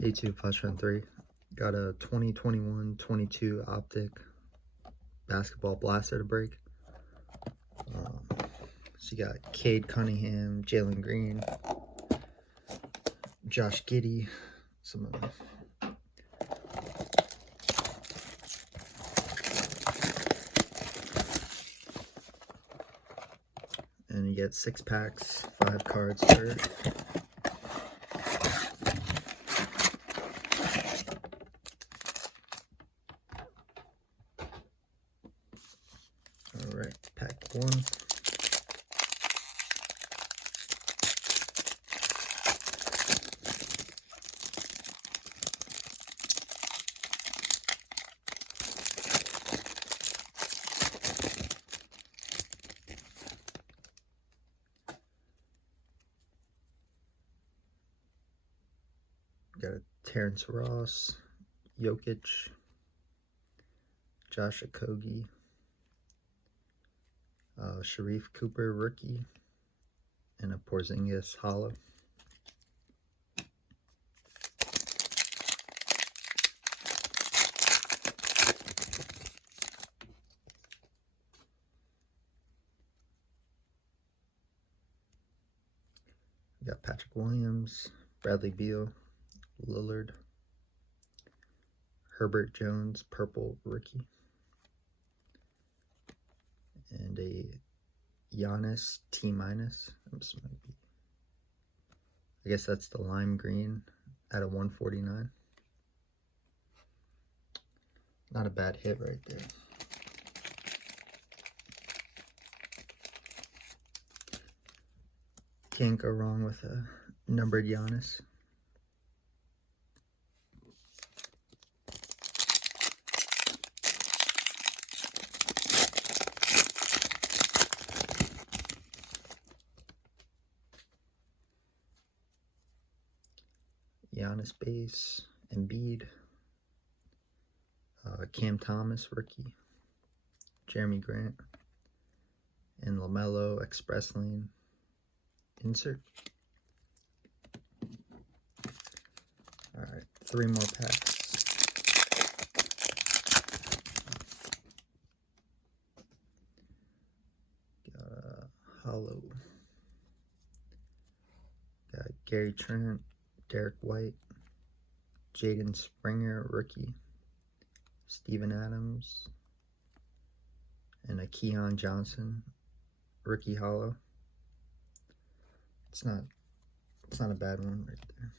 A2 Flash Run 3. Got a 2021-22 Optic basketball blaster to break. So you got Cade Cunningham, Jalen Green, Josh Giddey, some of them. And you get 6 packs, 5 cards per. Alright, pack 1. Got a Terrence Ross, Jokic, Josh Okogie, Sharif Cooper rookie, and a Porzingis holo. We got Patrick Williams, Bradley Beal, Lillard, Herbert Jones purple rookie, and a Giannis T-. I guess that's the lime green at a 149. Not a bad hit right there. Can't go wrong with a numbered Giannis. Giannis base, Embiid, Cam Thomas rookie, Jeremy Grant, and LaMelo Express Lane insert. Alright, 3 more packs. Got a holo. Got Gary Trent, Derek White, Jaden Springer rookie, Steven Adams, and a Keon Johnson rookie holo. It's not a bad one right there.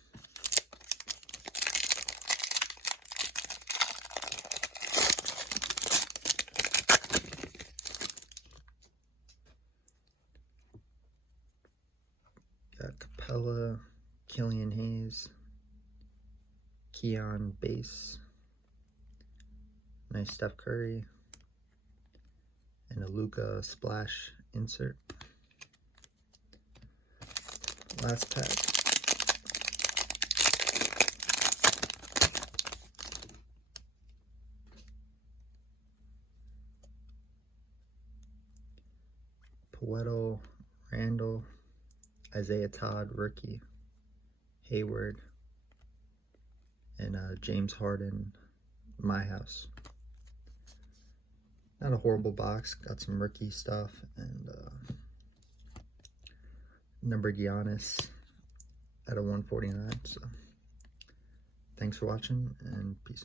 Got Capella, Killian Hayes, Keon base, nice Steph Curry, and a Luka splash insert. Last pack. Poeltl, Randall, Isaiah Todd rookie, Hayward, and James Harden, My House. Not a horrible box. Got some rookie stuff and numbered Giannis at a 149. So thanks for watching and peace.